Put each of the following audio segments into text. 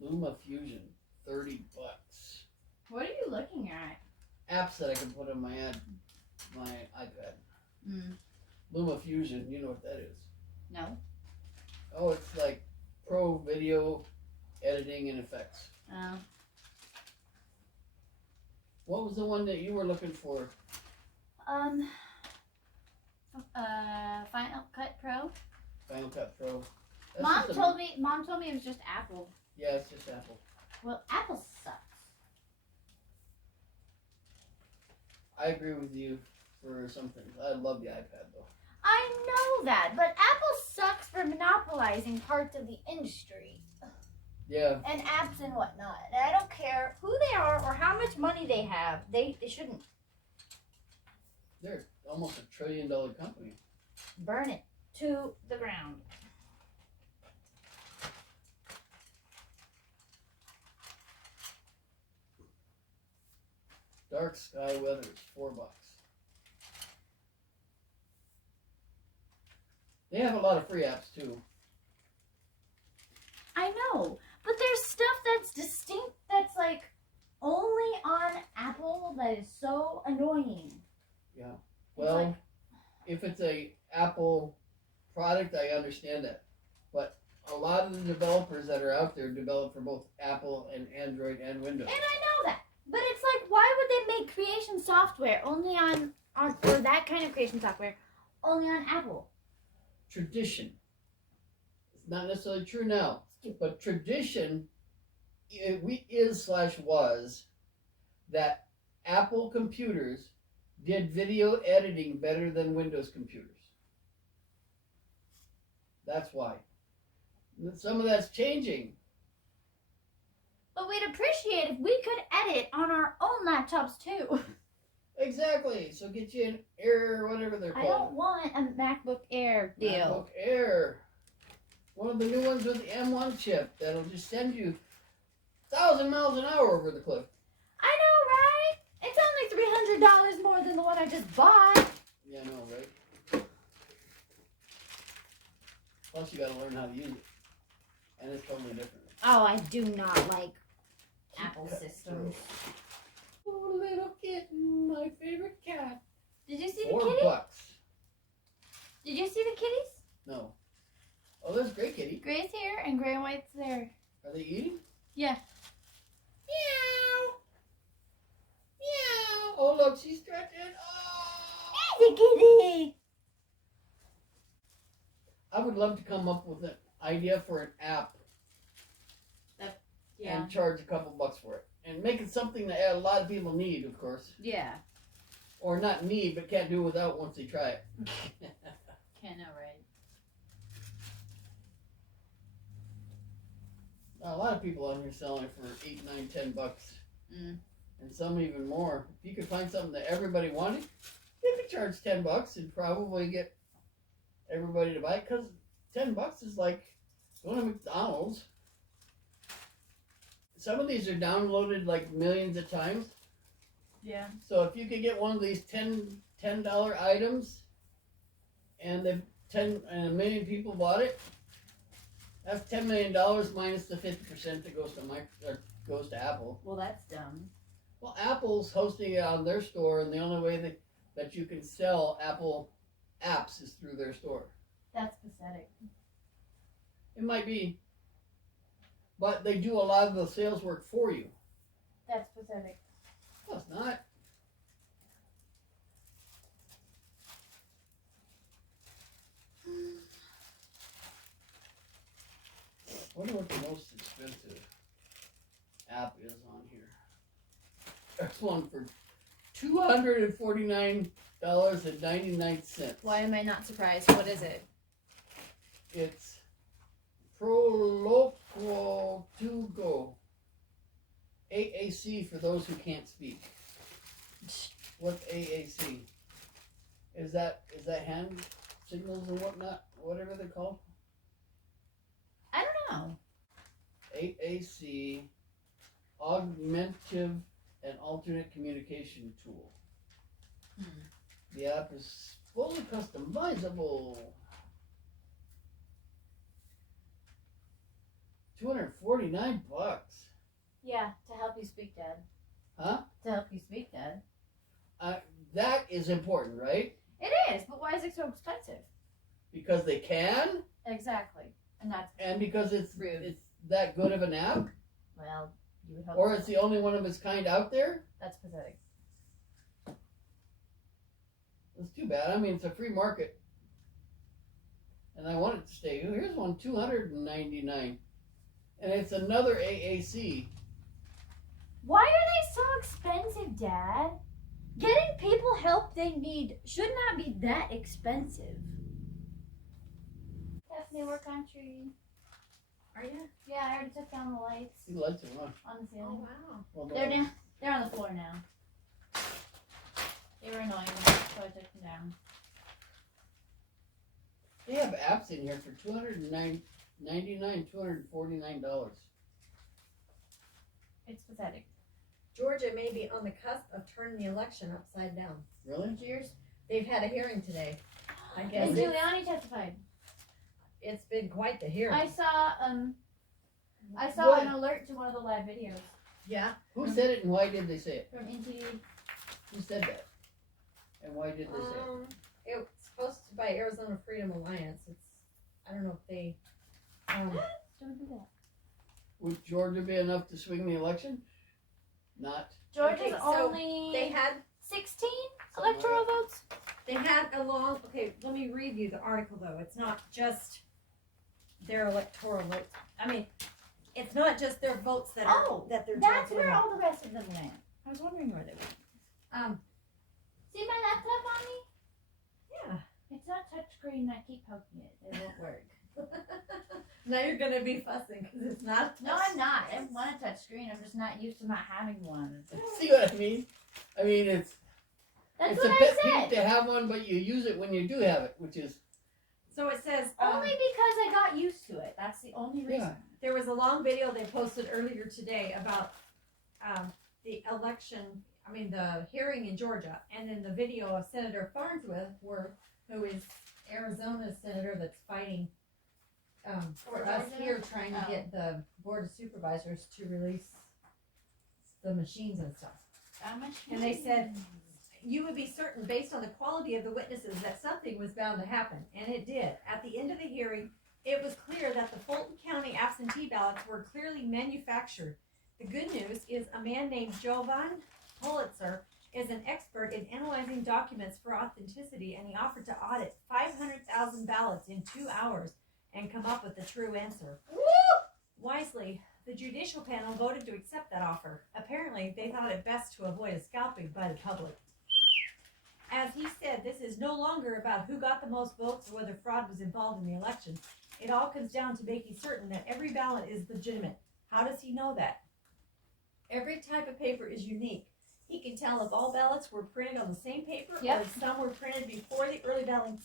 Luma Fusion, $30. What are you looking at? Apps that I can put on my iPad. Mm. Luma Fusion, you know what that is? No. Oh, it's like pro video editing and effects. Oh. What was the one that you were looking for? Final Cut Pro. Final Cut Pro. That's Mom just told me it was just Apple. Yeah, it's just Apple. Well, Apple sucks. I agree with you for some things. I love the iPad though. I know that, but Apple sucks for monopolizing parts of the industry. Yeah. And apps and whatnot. And I don't care who they are or how much money they have. They shouldn't. They're almost $1 trillion company. Burn it to the ground. Dark Sky Weather is $4. They have a lot of free apps too. I know, but there's stuff that's distinct that's like only on Apple that is so annoying. Yeah. Well, if it's a Apple product, I understand that. But a lot of the developers that are out there develop for both Apple and Android and Windows. And I know that. But it's like, why would they make creation software only on or that kind of creation software only on Apple? Tradition. It's not necessarily true now, but tradition was that Apple computers did video editing better than Windows computers. That's why. Some of that's changing. But we'd appreciate if we could edit on our own laptops too. Exactly. So get you an Air, whatever they're called. I don't want a MacBook Air deal. MacBook Air. One of the new ones with the M1 chip that'll just send you 1,000 miles an hour over the cliff. I know, right? It's only $300 more than the one I just bought. Yeah, I know, right? Plus, you gotta learn how to use it. And it's totally different. Oh, I do not like Apple systems. Oh, little kitten, my favorite cat. Did you see the $4. kitty? Did you see the kitties? No. Oh, there's Gray Kitty. Gray's here and Gray and White's there. Are they eating? Yeah. Meow. Meow. Oh, look, she's stretching. Oh. Hey, the kitty. I would love to come up with an idea for an app and charge a couple bucks for it. And make it something that a lot of people need, of course. Yeah. Or not need, but can't do without once they try it. Can't know, right? A lot of people out here selling it for $8, $9, $10. And some even more. If you could find something that everybody wanted, you could charge $10 and probably get everybody to buy it. Because $10 is like going to McDonald's. Some of these are downloaded like millions of times. Yeah. So if you could get one of these $10 items, and a million people bought it, that's $10 million minus the 50% that goes to Apple. Well, that's dumb. Well, Apple's hosting it on their store, and the only way that you can sell Apple apps is through their store. That's pathetic. It might be, but they do a lot of the sales work for you. That's pathetic. No, it's not. I wonder what the most expensive app is on here. There's one for $249.99. Why am I not surprised? What is it? It's Proloquo 2 Go. AAC for those who can't speak. What's AAC? Is that hand signals and whatnot? Whatever they're called? I don't know. AAC, Augmentative and Alternate Communication Tool. The app is fully customizable. $249. Yeah, to help you speak, Dad. Huh? To help you speak, Dad. That is important, right? It is, but why is it so expensive? Because they can, Exactly, and because it's rude. it's that good of an app, Well, you would hope. or so. it's the only one of its kind out there. That's pathetic. It's too bad. I mean, it's a free market, and I want it to stay. Here's one, $299, and it's another AAC. Why are they so expensive, Dad? Getting people help they need should not be that expensive. Definitely work on tree. Are you? Yeah, I already took down the lights He likes it, huh? on the Oh ceiling. wow. Well, no. They're down. They're on the floor now. They were annoying me, so I took them down. They have apps in here for $249, $249. It's pathetic. Georgia may be on the cusp of turning the election upside down. Really? Cheers. They've had a hearing today. I And guess Giuliani testified. it's been quite the hearing. I saw What? an alert to one of the live videos Yeah. Who said it and why did they say it? from NTV. Who said that? And why did they say it? It's posted by Arizona Freedom Alliance. I don't know if they. Don't do that. Would Georgia be enough to swing the election? Not. Georgia's Okay, so only They had 16 electoral votes. a long. Okay, let me read you the article though. It's not just their electoral votes. I mean, it's not just their votes that are that they're That's talking where about. all the rest of them went. I was wondering where they went. See my laptop on me? Yeah. It's not touchscreen. I keep poking it. It won't work. Now you're gonna be fussing because it's not. No, I'm not. I want a touchscreen. I'm just not used to not having one. See what I mean? I mean, it's That's it's what a I pet said. peeve to have one, but you use it when you do have it, which is So it says Only because I got used to it. That's the only reason. Yeah. there was a long video they posted earlier today about the election. I mean the hearing in Georgia, and then the video of Senator Farnsworth, who is Arizona's senator that's fighting for us Georgia? here trying to Oh. get the board of supervisors to release the machines and stuff. And they said, you would be certain based on the quality of the witnesses that something was bound to happen, and it did. At the end of the hearing, it was clear that the Fulton County absentee ballots were clearly manufactured. The good news is a man named Jovan Pulitzer is an expert in analyzing documents for authenticity, and he offered to audit 500,000 ballots in 2 hours and come up with the true answer. Wisely, the judicial panel voted to accept that offer. Apparently, they thought it best to avoid a scalping by the public. As he said, this is no longer about who got the most votes or whether fraud was involved in the election. It all comes down to making certain that every ballot is legitimate. How does he know that? Every type of paper is unique. He can tell if all ballots were printed on the same paper, Yep. or if some were printed before the early balloting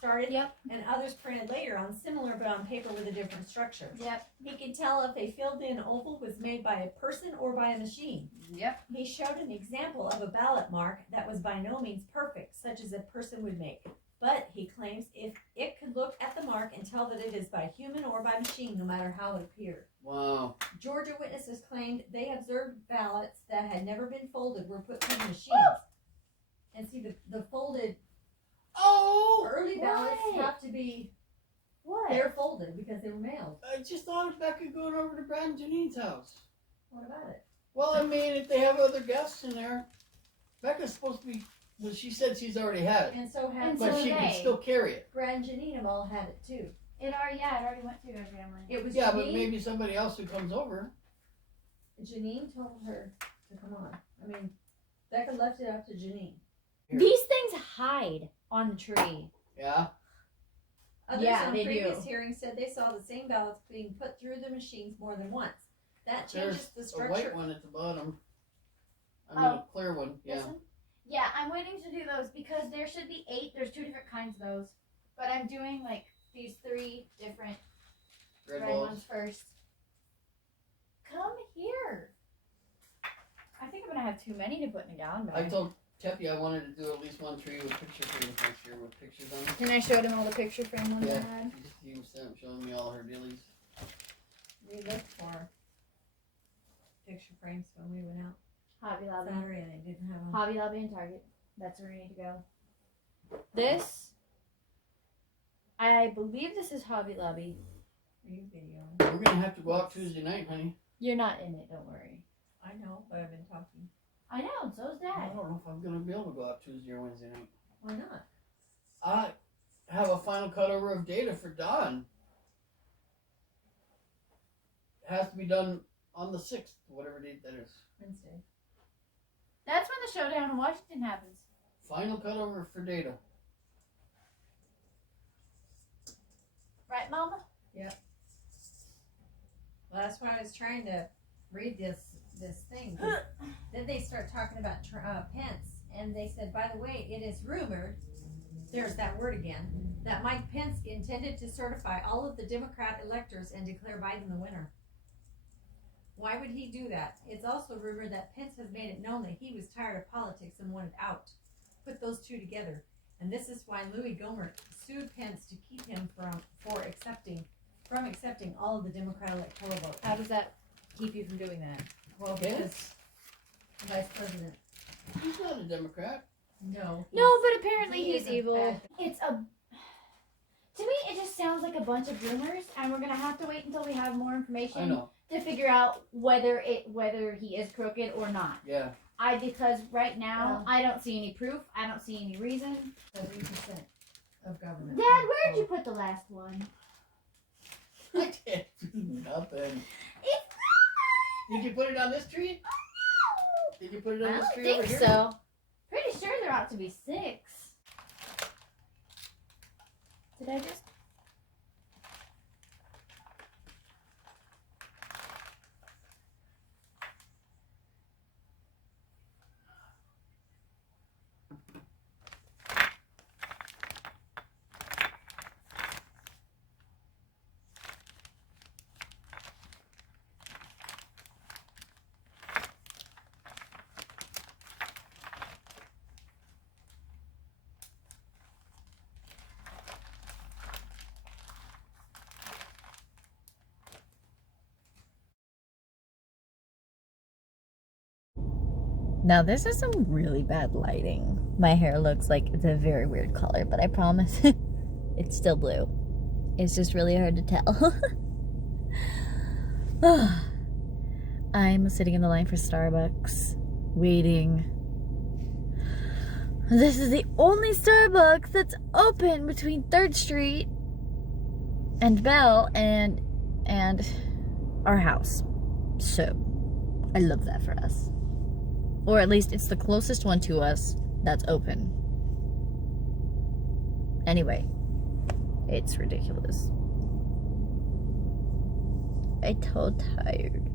started, Yep. and others printed later on similar but on paper with a different structure. Yep. He can tell if a filled-in oval was made by a person or by a machine. Yep. He showed an example of a ballot mark that was by no means perfect, such as a person would make. But, he claims, if it could look at the mark and tell that it is by human or by machine, no matter how it appeared. wow. Georgia witnesses claimed they observed ballots that had never been folded were put through the machines. And see, the folded Oh, early ballots What? have to be, What? they're folded because they were mailed. I just thought of Becca going over to Brad and Janine's house. What about it? Well, I mean, if they have other guests in there, Becca's supposed to be. Well, she said she's already had it, And so have And but so she can they- still carry it. Brad and Janine have all had it too. It already went through their family. It was Yeah, but Janine. maybe somebody else who comes over. Janine told her to come on. I mean, Becca left it up to Janine. These things hide on the tree. Yeah. Others Yeah, on they previous do. hearings said they saw the same ballots being put through the machines more than once. That changes There's the a structure. white one at the bottom. I mean, Oh. a clear one. Yeah. This one? Yeah, I'm waiting to do those because there should be 8. There's 2 different kinds of those. But I'm doing like these 3 different Red red balls. ones first. Come here. I think I'm gonna have too many to put in a gallon bag. I told Teppy I wanted to do at least one tree with picture frames next year with pictures on it. And I showed him all the picture frame ones I Yeah. had. She was showing me all her dealies. We looked for picture frames when we went out Hobby Lobby. Saturday and they didn't have them. Hobby Lobby and Target. That's where we need to go. This, I believe this is Hobby Lobby. Are you videoing? We're gonna have to go out Tuesday night, honey. You're not in it, don't worry. I know, but I've been talking. I know, and so's I Dad. don't know if I'm gonna be able to go out Tuesday or Wednesday night. Why not? I have a final cutover of data for Dawn. It has to be done on the 6th, whatever date that is. Wednesday. That's when the showdown in Washington happens. Final cutover for data. Right, Mama? Well, that's why I was trying to read this thing. Then they start talking about Pence, and they said, by the way, it is rumored, there's that word again, that Mike Pence intended to certify all of the Democrat electors and declare Biden the winner. Why would he do that? It's also rumored that Pence has made it known that he was tired of politics and wanted out. Put those two together. And this is why Louis Gohmert sued Pence to keep him from accepting all of the Democrat electoral votes. How does that keep you from doing that? Well, because the vice president. He's not a Democrat. No. No, but apparently He he's is a evil. bad- It's a. To me, it just sounds like a bunch of rumors, and we're gonna have to wait until we have more I information know. to figure out whether he is crooked or not. Yeah. Because right now Well- I don't see any proof. I don't see any reason. 70% of government. Dad, where'd you put the last one? I did nothing. It's Did you put it on this tree? Did you put it on I this don't tree think over here? so. Pretty sure there ought to be 6. Did I just? Now this is some really bad lighting. My hair looks like it's a very weird color, but I promise it's still blue. It's just really hard to tell. I'm sitting in the line for Starbucks, waiting. This is the only Starbucks that's open between 3rd Street and Bell and our house. So, I love that for us. Or at least it's the closest one to us that's open. Anyway, it's ridiculous. I'm so tired.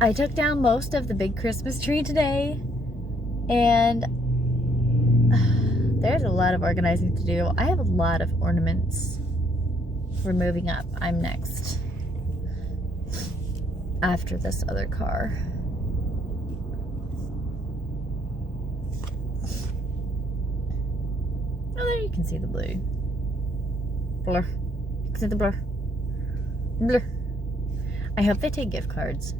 I took down most of the big Christmas tree today, and there's a lot of organizing to do. I have a lot of ornaments. We're moving up. I'm next. After this other car. Oh, there you can see the blue. Blur. You can see the blur. Blur. I hope they take gift cards.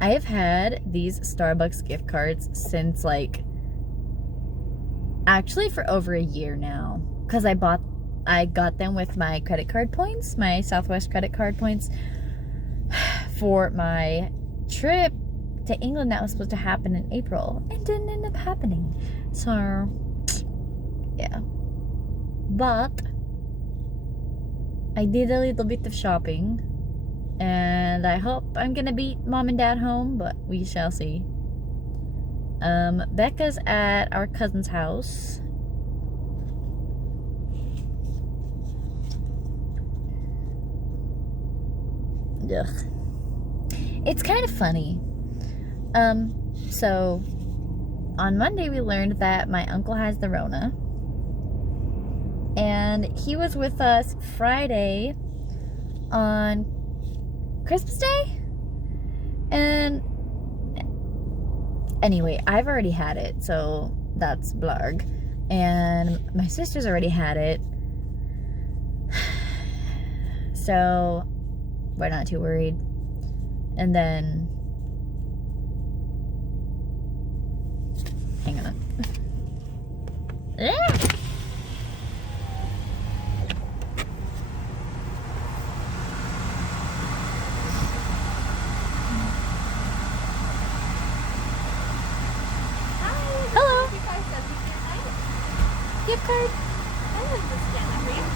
I have had these Starbucks gift cards since actually for over a year now. Because I got them with my credit card points, my Southwest credit card points for my trip to England that was supposed to happen in April and didn't end up happening. So, yeah. But I did a little bit of shopping and I hope I'm gonna beat Mom and Dad home, but we shall see. Becca's at our cousin's house. Ugh. It's kind of funny. So on Monday we learned that my uncle has the Rona. And he was with us Friday on Christmas Day. And anyway, I've already had it, so that's blarg. And my sister's already had it. So we're not too worried. And then, hang on. Ah! Hello. Gift card.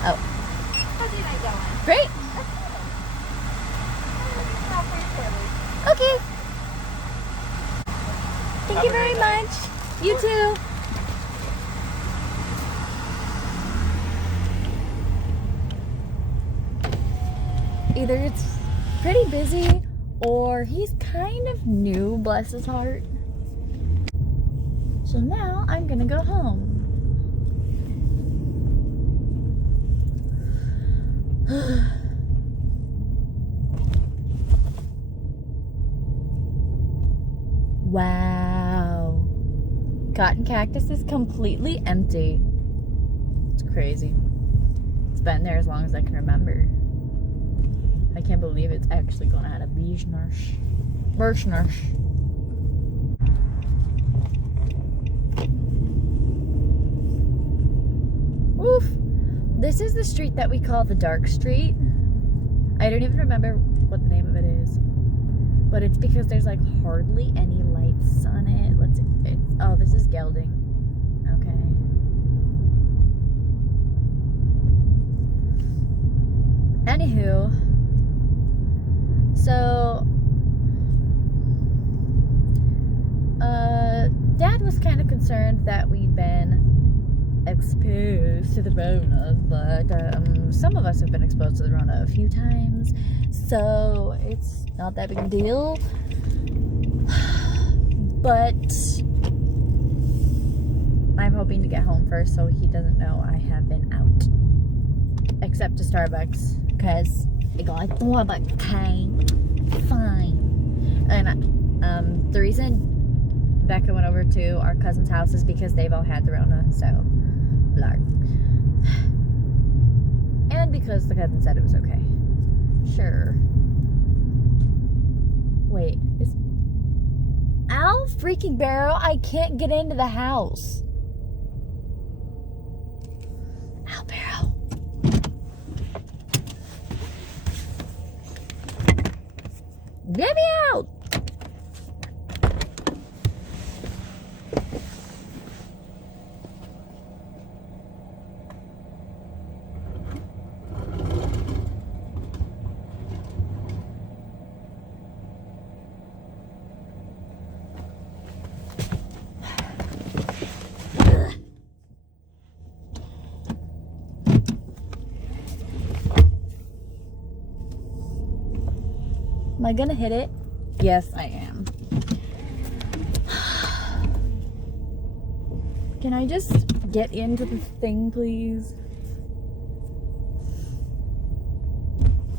Oh. How's your night going? Great. Okay. Thank you very much. You too. Either it's pretty busy or he's kind of new, bless his heart. So now I'm gonna go home. Wow. Cotton Cactus is completely empty. It's crazy. It's been there as long as I can remember. I can't believe it's actually gone out of business. Oof. This is the street that we call the Dark Street. I don't even remember what the name of it is. But it's because there's like hardly any lights on it. Oh, this is Gelding. Okay. Anywho, so Dad was kind of concerned that we'd been exposed to the Rona, but some of us have been exposed to the Rona a few times, so it's not that big a deal. But I'm hoping to get home first so he doesn't know I have been out, except to Starbucks, because I got like $4, okay? Fine. And the reason Becca went over to our cousin's house is because they've all had the Rona, so blah. And because the cousin said it was okay. Sure. Wait, is Ow freaking barrel, I can't get into the house. Ow barrel. Get me out! Am I gonna hit it? Yes, I am. Can I just get into the thing, please?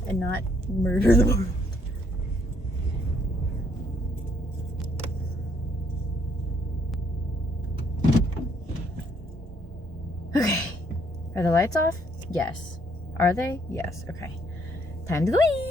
And not murder the world. Okay. Are the lights off? Yes. Are they? Yes. Okay. Time to leave.